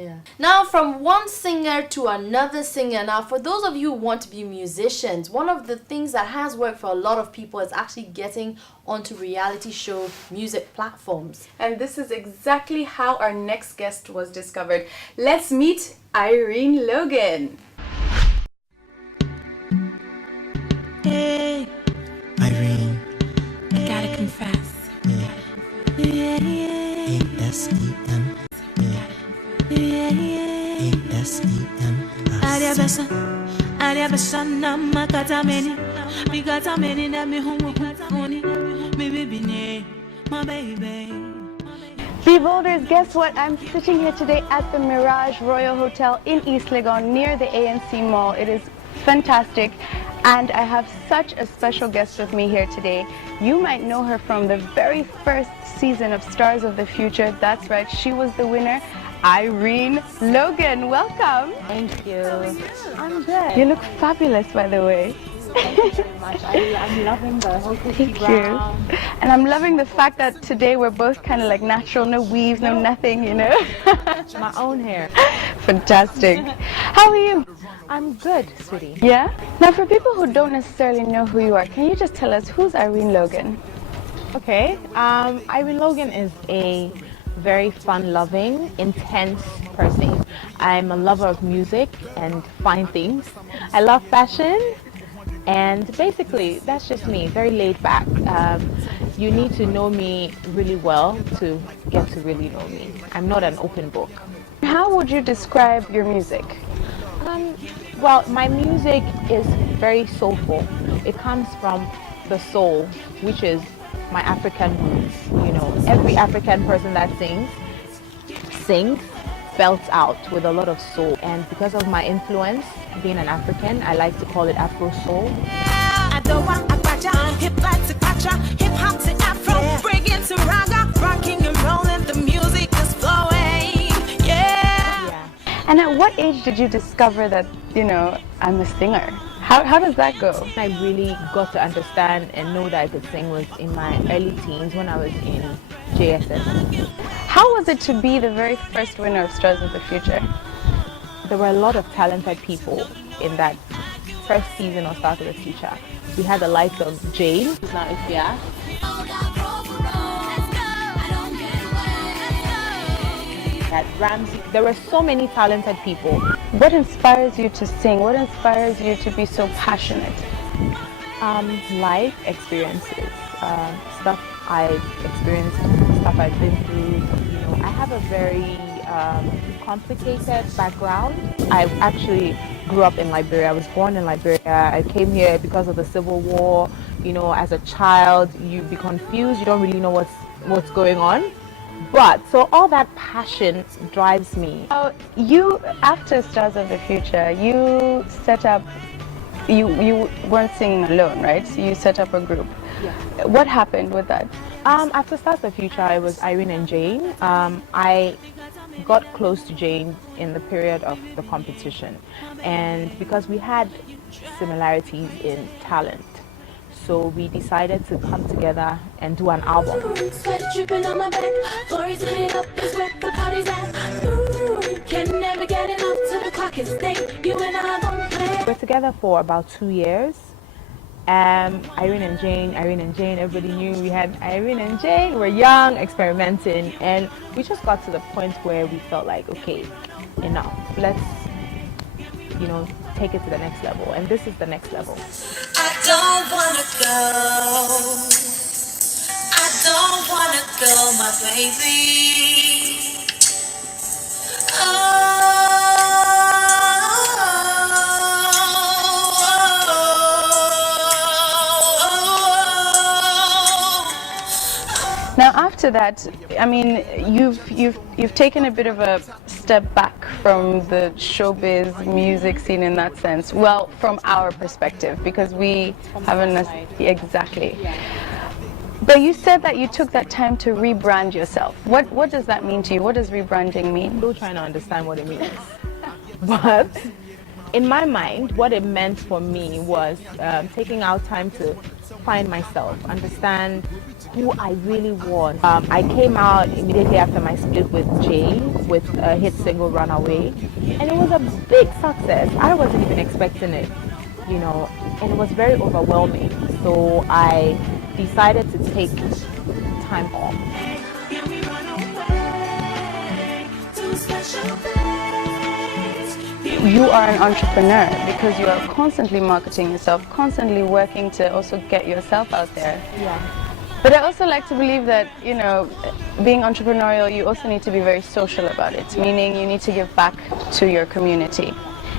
Yeah. Now, from one singer to another singer. Now, for those of you who want to be musicians, one of the things that has worked for a lot of people is actually getting onto reality show music platforms. And this is exactly how our next guest was discovered. Let's meet Irene Logan. Hey, Irene. I gotta confess. A-S-E-M. A-S-E-M. Ariabasa namakata meni, bigata meni na mi humu kuni, mi bibine, my baby. Beholders, guess what? I'm sitting here today at the Mirage Royal Hotel in East Legon near the ANC Mall. It is fantastic, and I have such a special guest with me here today. You might know her from the very first season of Stars of the Future. That's right, she was the winner. Irene Logan, welcome. Thank you. I'm good. You look fabulous, by the way. Thank you very much. I'm loving the whole Thank you. And I'm loving the fact that today we're both kind of like natural, no weaves, no nothing, you know. My own hair. Fantastic. How are you? I'm good, sweetie. Yeah? Now, for people who don't necessarily know who you are, can you just tell us who's Irene Logan? Okay. Irene Logan is a very fun-loving, intense person. I'm a lover of music and fine things. I love fashion, and basically that's just me. Very laid back. You need to know me really well to get to really know me. I'm not an open book. How would you describe your music? Well, my music is very soulful. It comes from the soul, which is my African roots. You know, every African person that sings belts out with a lot of soul. And because of my influence, being an African, I like to call it Afro soul. Hip hop to Afro, bring it to raga, rocking and rolling, the music is flowing. Yeah. And at what age did you discover that, you know, I'm a singer? How does that go? I really got to understand and know that I could sing was in my early teens when I was in JSS. How was it to be the very first winner of Stars of the Future? There were a lot of talented people in that first season of Stars of the Future. We had the likes of Jane, who's now Ifya. At Ramsey. There were so many talented people. What inspires you to sing? What inspires you to be so passionate? Life experiences, stuff I've experienced, stuff I've been through. You know, I have a very complicated background. I actually grew up in Liberia. I was born in Liberia. I came here because of the Civil War. You know, as a child, you be confused. You don't really know what's going on. But so all that passion drives me. You, after Stars of the Future, you set up. You weren't singing alone, right? So you set up a group. Yeah. What happened with that? After Stars of the Future, it was Irene and Jane. I got close to Jane in the period of the competition, and because we had similarities in talent, so we decided to come together and do an album. Sweat dripping on my back, Lori's lit up, is where the party's at. Ooh, can never get enough till the clock is late. You and I don't play. We were together for about 2 years. Irene and Jane, everybody knew we had Irene and Jane. We're young, experimenting, and we just got to the point where we felt like, okay, enough. Let's, you know, take it to the next level, and this is the next level. I don't wanna go, my baby. Now, after that, I mean, you've taken a bit of a step back from the showbiz music scene in that sense. Well, from our perspective, because we haven't exactly. But you said that you took that time to rebrand yourself. What does that mean to you? What does rebranding mean? I'm still trying to understand what it means. But in my mind, what it meant for me was taking out time to find myself, understand who I really want. I came out immediately after my split with Jay with a hit single Runaway, and it was a big success. I wasn't even expecting it, you know, and it was very overwhelming. So I decided to take time off. Can we run away to a special place? You are an entrepreneur because you are constantly marketing yourself, constantly working to also get yourself out there. Yeah. But I also like to believe that, you know, being entrepreneurial, you also need to be very social about it, meaning you need to give back to your community.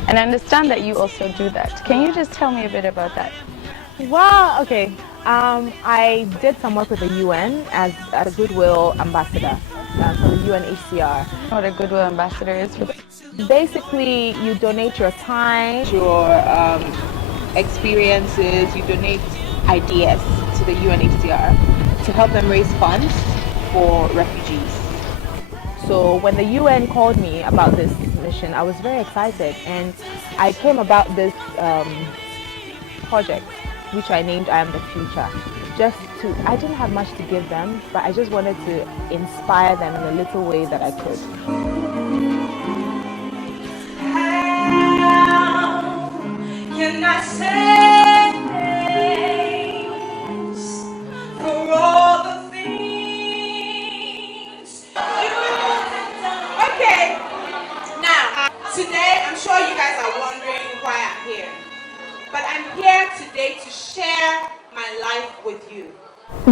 And I understand that you also do that. Can you just tell me a bit about that? Wow, okay. I did some work with the UN as a Goodwill ambassador for the UNHCR. What a Goodwill ambassador is for Basically, you donate your time, your experiences, you donate ideas to the UNHCR to help them raise funds for refugees. So when the UN called me about this mission, I was very excited, and I came about this project, which I named I Am the Future. I didn't have much to give them, but I just wanted to inspire them in a little way that I could. Can I say thanks for all the things you have done? Okay, now, today I'm sure you guys are wondering why I'm here. But I'm here today to share my life with you.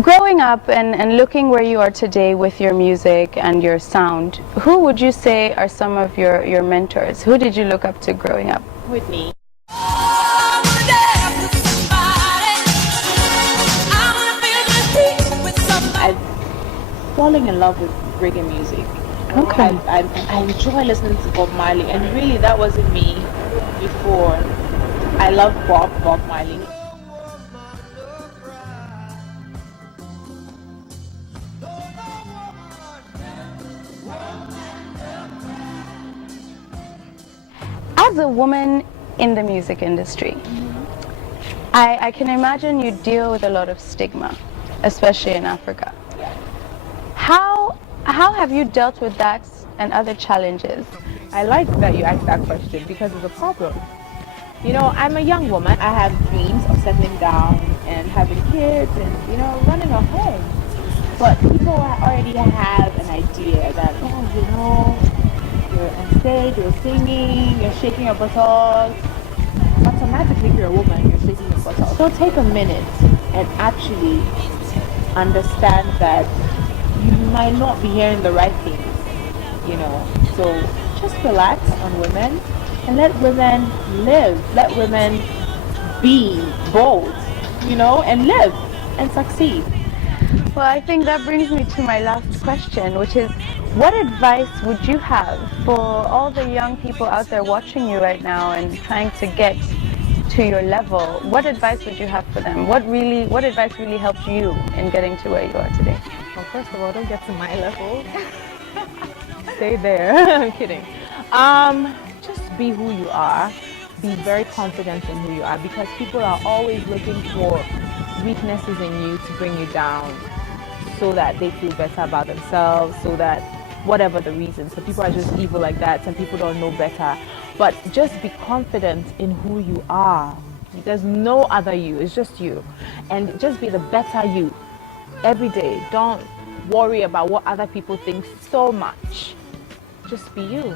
Growing up and looking where you are today with your music and your sound, who would you say are some of your mentors? Who did you look up to growing up? Whitney. I'm falling in love with reggae music. Okay. I enjoy listening to Bob Marley, and really that wasn't me before. I love Bob Marley. As a woman in the music industry, I can imagine you deal with a lot of stigma, especially in Africa. How have you dealt with that and other challenges? I like that you asked that question because it's a problem. You know, I'm a young woman. I have dreams of settling down and having kids and, you know, running a home. But people already have an idea that, oh, you know, you're on stage, you're singing, you're shaking your buttocks. Automatically, if you're a woman, you're shaking your buttocks. So take a minute and actually understand that you might not be hearing the right things, you know. So just relax on women and let women live. Let women be bold, you know, and live and succeed. Well, I think that brings me to my last question, which is, what advice would you have for all the young people out there watching you right now and trying to get to your level? What advice would you have for them? What advice really helped you in getting to where you are today? Well, first of all, don't get to my level. Stay there. I'm kidding. Just be who you are. Be very confident in who you are, because people are always looking for weaknesses in you to bring you down so that they feel better about themselves, so that whatever the reason. So people are just evil like that, and people don't know better. But just be confident in who you are. There's no other you, it's just you. And just be the better you every day. Don't worry about what other people think so much. Just be you.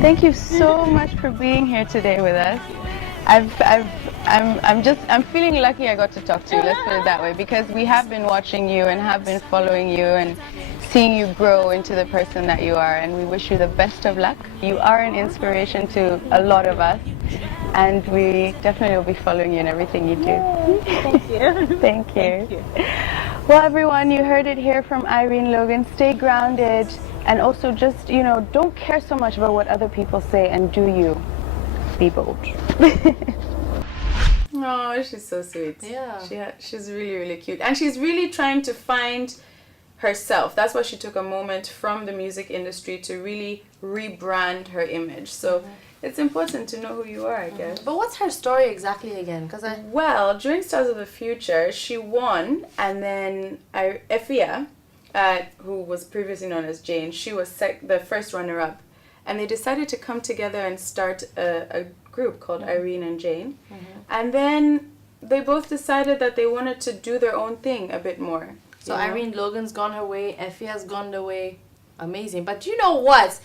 Thank you so much for being here today with us. I'm feeling lucky I got to talk to you, let's put it that way, because we have been watching you and have been following you and seeing you grow into the person that you are, and we wish you the best of luck. You are an inspiration to a lot of us, and we definitely will be following you in everything you do. Thank you. Thank you. Thank you. Well, everyone, you heard it here from Irene Logan. Stay grounded, and also just, you know, don't care so much about what other people say, and do you. Be bold. Oh, she's so sweet. Yeah. She's really, really cute. And she's really trying to find herself. That's why she took a moment from the music industry to really rebrand her image. So it's important to know who you are, I guess. But what's her story exactly again? Because Well, during Stars of the Future, she won, and then Efia, who was previously known as Jane, she was the first runner-up. And they decided to come together and start a group called Irene and Jane. And then they both decided that they wanted to do their own thing a bit more. So Irene Logan's gone her way, Efia's gone their way. Amazing. But you know what?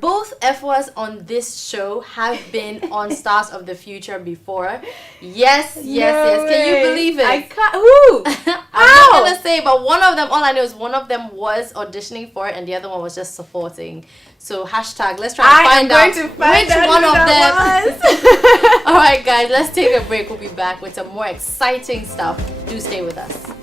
Both Efwas on this show have been on Stars of the Future before. Yes. Can you believe it? I can't. Who? I'm not gonna say, but one of them, all I know is one of them was auditioning for it and the other one was just supporting. So hashtag, let's try and find out which one of them. Alright guys, let's take a break. We'll be back with some more exciting stuff. Do stay with us.